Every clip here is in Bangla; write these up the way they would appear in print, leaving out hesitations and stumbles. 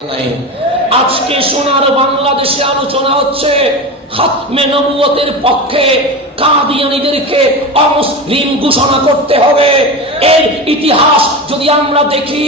আজকে সোনার বাংলাদেশে আলোচনা হচ্ছে খাতমে নবুয়তের পক্ষে কাদিয়ানীদেরকে অমুসলিম ঘোষণা করতে হবে। এর ইতিহাস যদি আমরা দেখি,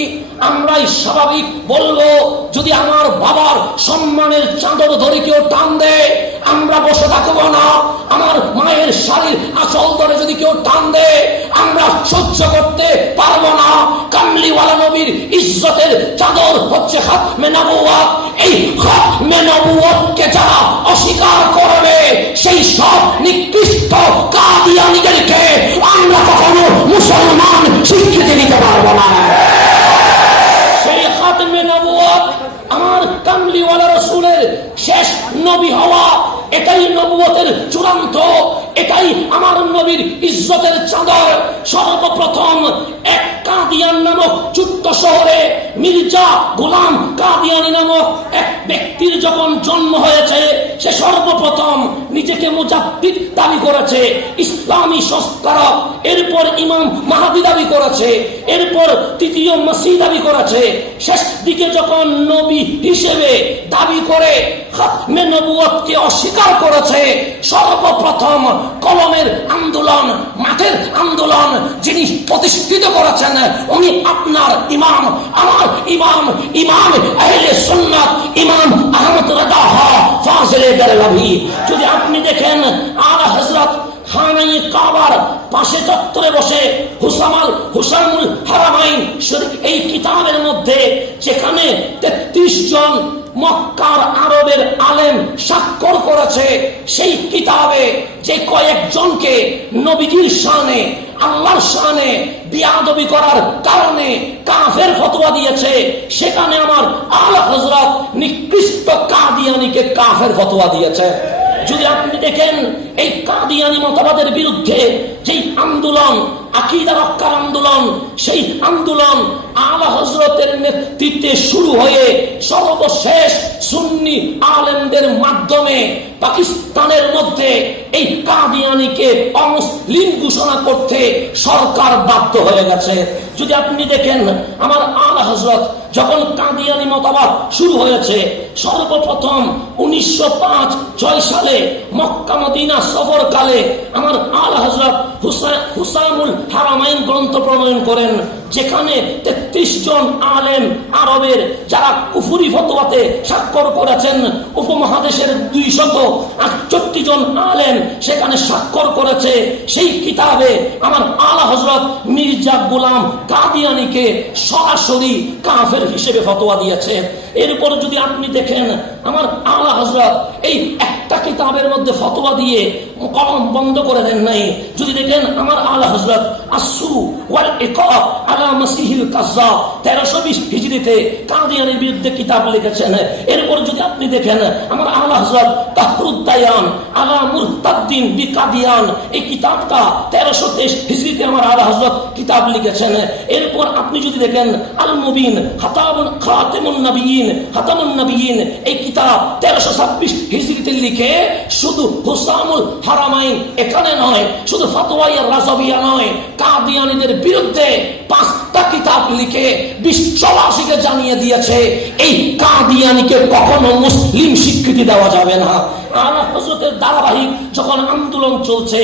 আমরাই স্বাভাবিক বলবো, যদি আমার বাবার সম্মানের চাদর ধরে কেউ টান দেয় আমরা বসে থাকবো না। আমার মায়ের শাড়ির আঁচল ধরে যদি কেউ টান দেয় আমরা সহ্য করতে পারবো না। কামলিওয়ালা নবীর ইজ্জতের চাদর হচ্ছে খাতমে নবুয়ত। এই খাতমে নবুয়তকে যারা অস্বীকার করবে সেই সব নিকৃষ্ট কাদিয়ানীদেরকে আমরা কখনো মুসলমান স্বীকৃতি দিতে পারবো না। সেই খাতমে নবুয়ত আমার কামলিওয়ালা রাসূলের শেষ নবী হওয়া, এটাই নবুয়তের চূড়ান্ত, এটাই আমার নবীর ইজ্জতের চাদর। সর্বপ্রথম এক কাদিয়ান নামক ছোট্ট শহরে মির্জা গোলাম কাদিয়ানী নামক এক ব্যক্তির যখন জন্ম হয়েছে, সে সর্বপ্রথম নিজেকে মুজাদ্দিদ দাবি করেছে, ইসলামী সংস্কারক। এরপর ইমাম মাহদী দাবি করেছে, এরপর তৃতীয় মসিহ দাবি করেছে। শেষ দিকে যখন নবী হিসেবে দাবি করে খাতমে নবুয়তকে অস্বীকার করেছে, সর্বপ্রথম কলমের আন্দোলন, মাঠের আন্দোলন যিনি প্রতিষ্ঠিত করেছেন উনি আপনার ইমাম, আমার ইমাম, ইমাম আহলে সুন্নাত ইমাম আহমদ রাজা ফাজিলে দেরলাভি। যদি আপনি দেখেন আলা হযরত খানায়ে কাবার পাশে চত্বরে বসে হুসামুল হারামাইন এই কিতাবের মধ্যে যেখানে 33 জন মক্কার আরবের আলেম স্বাক্ষর করেছে, সেই কিতাবে যে কয়েকজনকে নবীজির শানে, আল্লাহর শানে বিয়াদবি করার কারণে কাফের ফতোয়া দিয়েছে, সেখানে আমার আলা হযরত নিকৃষ্ট কাদিয়ানীকে কাফের ফতোয়া দিয়েছে। যদি আপনি দেখেন এই কাদিয়ানী মতবাদের বিরুদ্ধে যেই আন্দোলন, আকীদা রক্ষার আন্দোলন, সেই আন্দোলন আলা হযরতের নেতৃত্বে শুরু হয়ে সর্বশেষ সুন্নি আলেমদের মাধ্যমে পাকিস্তানের মধ্যে এই কাদিয়ানীকে অমুসলিম ঘোষণা করতে সরকার বাধ্য হয়ে গেছে। যদি আপনি দেখেন আমার আলা হযরত যখন কাদিয়ানী মতবাদ শুরু হয়েছে, সর্বপ্রথম 1905-6 সালে মক্কা মদিনা সফরকালে আমার আলা হযরত হুসামুল হারামাইন গ্রন্থ প্রণয়ন করেন, যেখানে 33 জন আলেম আরবের যারা কুফরি ফতোয়াতে স্বাক্ষর করেছেন, উপমহাদেশের 268 জন আলেম সেখানে স্বাক্ষর করেছে। সেই কিতাবে আমার আলা হযরত মির্জা গোলাম কাদিয়ানীকে সরাসরি কাফের হিসেবে ফতোয়া দিয়েছে। এরপর যদি আপনি দেখেন আমার আলা হযরত এই একটা কিতাবের মধ্যে ফতোয়া দিয়ে কলম বন্ধ করে দেন নাই। যদি দেখেন আমার আলা হযরত আসু ওয়াল ইকাব আলা মাসিহিল কাজ্জাব 1320 হিজরিতে কাদিয়ানীর বিরুদ্ধে কিতাব লিখেছেন। এরপর যদি আপনি দেখেন আমার আলা হযরত তাহরুদ্দায়ান আলা মুরতাদ্দিন বিকাদিয়ান, এই কিতাবটা 1323 হিজরিতে আমার আলা হযরত কিতাব লিখেছেন। এরপর আপনি যদি দেখেন আল মুবিন খাতামুন নবিয়্যিন, এই কিতাব 1326 হিজরিতে লিখে শুধু হুসামুল হারামাইন এখানে নয়, শুধু ফতোয়ায়ে রাজাবিয়া নয়, কাদিয়ানীদের বিরুদ্ধে 5টা কিতাব লিখে বিশ্ববাসীকে জানিয়ে দিয়েছে এই কাদিয়ানীকে কখনো মুসলিম স্বীকৃতি দেওয়া যাবে না। আলা হযরতের ধারাবাহিক যখন আন্দোলন চলছে,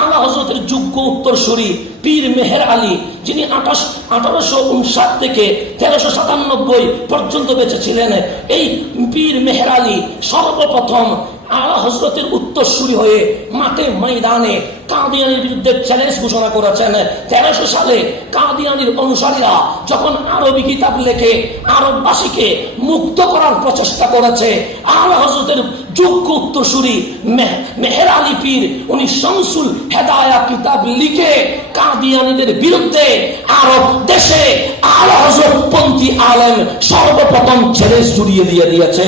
আলা হযরতের যোগ্য উত্তরসূরি পীর মেহের আলী, যিনি 1859 থেকে 1397 পর্যন্ত বেঁচে ছিলেন, এই পীর মেহের আলী সর্বপ্রথম আলা হযরতের উত্তরসূরি হয়ে মাঠে ময়দানে কাদিয়ানীর বিরুদ্ধে চ্যালেঞ্জ ঘোষণা করেছেন। 1300 সালে কাদিয়ানীর অনুসারীরা যখন আরবি কিতাব লেখে আরববাসীকে মুক্ত করার প্রচেষ্টা করেছে, আলা হযরতের যোগ্য উত্তরসূরি মেহের আলী পীর উনি শামসুল হেদায়া কিতাব লিখে কাদিয়ানীদের বিরুদ্ধে আরব দেশে আলা হযরত পন্থী আলেম সর্বপ্রথম চ্যালেঞ্জ জুড়িয়ে দিয়েছে।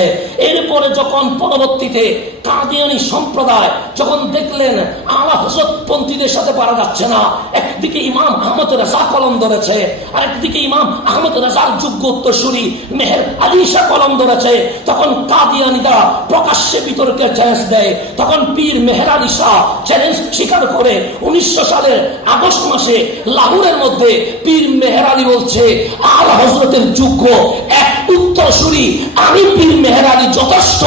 এরপরে যখন পরবর্তীতে কাদিয়ানী সম্প্রদায় যখন দেখলেন আলা হযরত পন্থীদের সাথে পারা যাচ্ছে না, একদিকে ইমাম আহমদ রাজা কলম ধরেছে, আর একদিকে ইমাম আহমদ রাজার যোগ্য উত্তরসূরি মেহের আলী শাহ কলম ধরেছে, তখন কাদিয়ানীরা প্রকাশ্যে বিতর্কে চ্যালেঞ্জ দেয়। তখন পীর মেহের আলী শাহ চ্যালেঞ্জ স্বীকার করে 1900 সালের আগস্ট মাসে লাহোরের মধ্যে পীর মেহের আলী বলছে আলা হযরতের যোগ্য এক উত্তরসূরি আমি পীর মেহের আলী যথেষ্ট,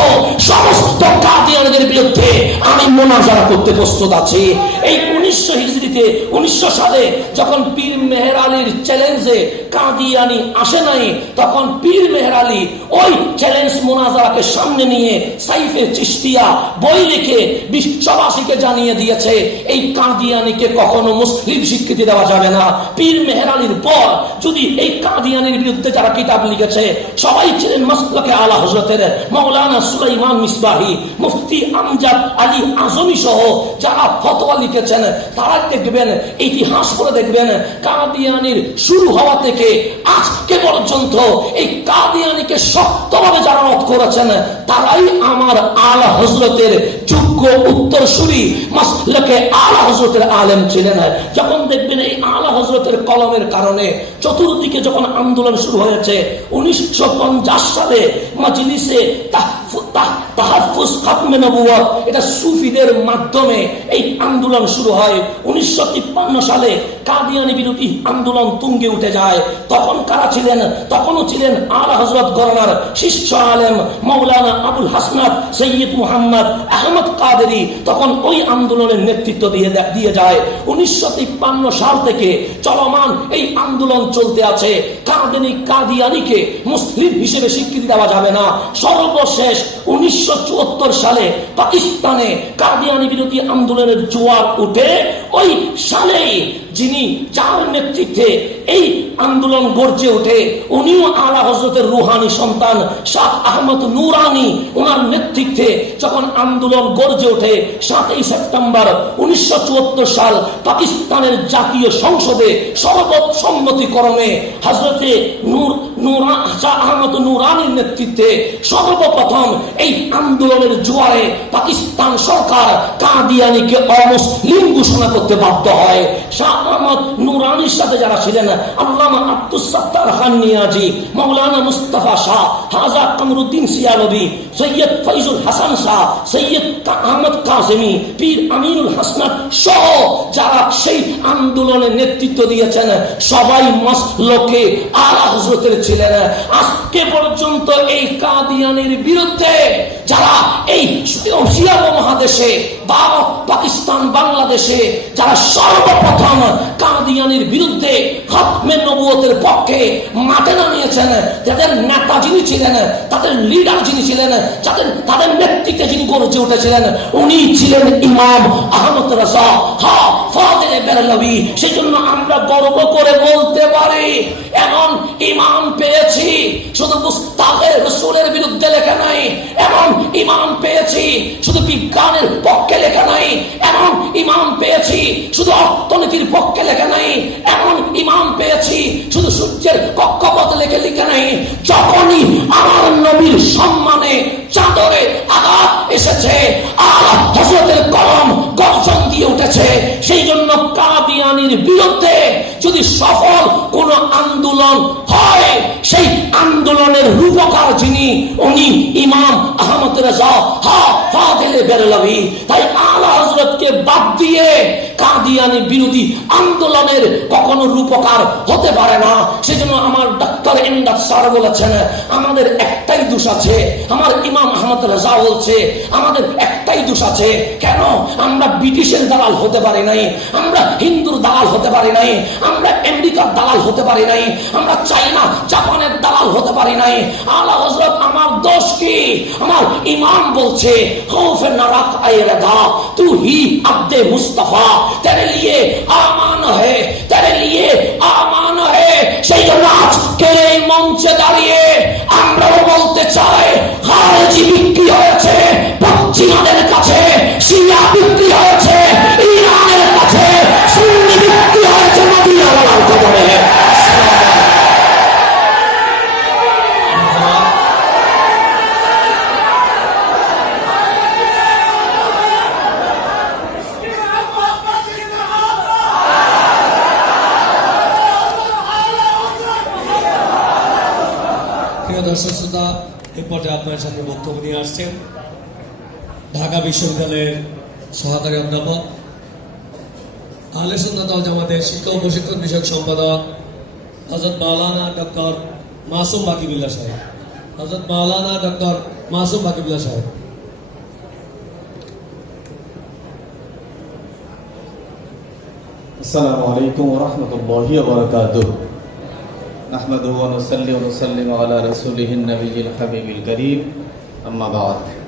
সমস্ত কাদিয়ানীদের বিরুদ্ধে আমি মোনাজারা করতে প্রস্তুত আছি। এই 1900 হিজরিতে 1900 সালে যখন পীর মেহের আলীর চ্যালেঞ্জে কাদিয়ানী আসে নাই, তখন পীর মেহের আলী ওই চ্যালেঞ্জ মোনাজারাকে সামনে নিয়ে সাইফে চিশতিয়া বই লিখে বিশ্ববাসীকে জানিয়ে দিয়েছে এই কাদিয়ানীকে কখনো মুসলিম স্বীকৃতি দেওয়া যাবে না। পীর মেহের আলীর পর যদি এই কাদিয়ানীর বিরুদ্ধে যারা কিতাব লিখেছে সবাই ছিলেন মাসলাকে আলা হযরতের মাওলানা সুলাইমান মিসবাহি, মুফতি আমজাদ আলী আজমি সহ যারা ফতোয়া লিখেছেন। তারা দেখবেন, ইতিহাস পড়ে দেখবেন, কাদিয়ানীর শুরু হওয়া থেকে আজকে পর্যন্ত এই কাদিয়ানীকে শক্তভাবে যারা রদ করেছেন তারাই আমার আলা হযরতের যোগ্য উত্তরসূরি, মাসলাকে আলা হযরতের আলেম ছিলেন। যখন দেখবেন এই আলা হযরতের কলমের কারণে চতুর্দিকে যখন আন্দোলন শুরু হয়েছে 1950 সালে মাজলিসে তাহফুজ খাতমে নবুয়ত, এটা সুফিদের মাধ্যমে এই আন্দোলন শুরু হয়। 1953 সালে কাদিয়ানী বিরোধী আন্দোলন তুঙ্গে উঠে যায়। তখন কারা ছিলেন? তখনও ছিলেন আলা হযরত গণনার শীর্ষ আলেম মাওলানা আবুল হাসনাত সৈয়দ মুহাম্মদ আহমদ কাদেরী, তখন ওই আন্দোলনের নেতৃত্ব দিয়ে যায়। 1953 সাল থেকে চলমান এই আন্দোলন চলতে আছে। কাদিয়ানীকে মুসলিম হিসেবে স্বীকৃতি দেওয়া যাবে না। সর্বশেষ 1974 সালে পাকিস্তানে কাদিয়ানী বিরোধী আন্দোলনের জোয়ার উঠে ওই সালেই যিনি যার নেতৃত্বে এই আন্দোলন গর্জে ওঠে উনিও আলা হযরতের রুহানি সন্তান শাহ আহমদ নুরানি, ওনার নেতৃত্বে যখন আন্দোলন গর্জে ওঠে 7ই সেপ্টেম্বর 1974 সাল পাকিস্তানের জাতীয় সংসদে সর্বসম্মতিক্রমে হযরতে শাহ আহমদ নুরানির নেতৃত্বে সর্বপ্রথম এই আন্দোলনের জোয়ারে পাকিস্তান সরকার কাদিয়ানীকে অমুসলিম ঘোষণা করতে বাধ্য হয়। শাহ আহমদ নুরানির সাথে যারা ছিলেন আল্লামা আব্দুস সাত্তার খান নিয়াজি, মাওলানা মুস্তাফা শাহ, হাজা কামরুদ্দিন সিয়ালবি, সৈয়দ ফয়জুল হাসান শাহ, সৈয়দ আহমদ কাসেমি, পীর আমিনুল হাসনাত সহ যারা সেই আন্দোলনে নেতৃত্ব দিয়েছেন সবাই মাসলকে আলা হযরতের ছিলেন। আজকে পর্যন্ত এই কাদিয়ানীর বিরুদ্ধে যারা এই এশিয়া মহাদেশে বা পাকিস্তান বাংলাদেশে যারা সর্বপ্রথম কাদিয়ানীর বিরুদ্ধে খাতমে নবুয়তের পক্ষে মাঠে নামিয়েছেন, যাদের নেতা যিনি ছিলেন, তাদের লিডার যিনি ছিলেন, তাদের নেতৃত্বে যিনি গর্জে উঠেছিলেন, উনি ছিলেন ইমাম আহমদ রাজা ফাদিলে বেরলভী। সেই জন্য আমরা গর্ব করে বলতে পারি এমন ইমাম পেয়েছি শুধু মুস্তাফের রাসূলের বিরুদ্ধে লেখা নাই, এমন ইমাম পেয়েছি শুধু বিজ্ঞানের পক্ষে লেখা নাই, এমন ইমাম পেয়েছি শুধু অর্থনীতির পক্ষে লেখা নাই, এমন ইমাম পেয়েছি শুধু সূর্যের কক্ষপথ লেখা নাই। যখনই আমার নবীর সম্মানে চাদরে আঘাত এসেছে আলা হযরতের কলম গর্জন দিয়ে উঠেছে। সেই জন্য কাদিয়ানীর বিরুদ্ধে যদি সফল কোন আন্দোলন হয়, সেই আন্দোলনের রূপকার যিনি উনি ইমাম আহমদ রাজা ফাদিলে বেরলভী। তাই আলা হযরতকে বাদ দিয়ে কাদিয়ানী বিরোধী আন্দোলনের কখনো রূপকার হতে পারে না। সেজন্য আমার ডাক্তার ইমদাদ স্যার বলেছেন আমাদের একটাই দোষ আছে। আমার ইমাম আহমদ রাজা বলছে আমাদের একটাই দোষ আছে। কেন? আমরা ব্রিটিশের দালাল হতে পারি নাই, আমরা হিন্দুর দালাল হতে পারি নাই, আমরা আমেরিকার দালাল হতে পারি নাই, আমরা চাইনা জাপানের দালাল হতে পারি নাই। আলা হযরত আমার দোষ কি? আমার ইমাম বলছে খৌফে না রাখ আয়ে রেদা তু হি আব্দে মুস্তাফা তেরে লিয়ে আমান হে, তেরে লিয়ে আমান হে। সেই জন্য আজকের এই মঞ্চে দাঁড়িয়ে আমরাও বলতে চাই খারেজি বিক্রি হয়েছে পশ্চিমাদের কাছে, শিয়া বিক্রি হয়েছে ইরানের কাছে, সুন্নি বিক্রি হয়েছে মদিনাওয়ালার কদমে। দর্শক শ্রোতা, এই পর্যায়ে আপনার সামনে বক্তব্য নিয়ে আসছেন ঢাকা বিশ্ববিদ্যালয়ের সহকারী অধ্যাপক আহলে সুন্নাত ওয়াল জামাতের শিক্ষা ও প্রশিক্ষণ বিষয়ক সম্পাদক হযরত মাওলানা ডক্টর মাসুম বাকিবুল্লাহ সাহেব, হযরত মাওলানা ডক্টর মাসুম বাকিবুল্লাহ সাহেব। আসসালামু আলাইকুম ওয়া রাহমাতুল্লাহি ওয়া বারাকাতুহু। নাহমাদুহু ওয়া নুসাল্লি ওয়া নুসাল্লিমু আলা রাসূলিহিন নাবিয়্যিল হাবিবিল কারীম। আম্মা বা'দ।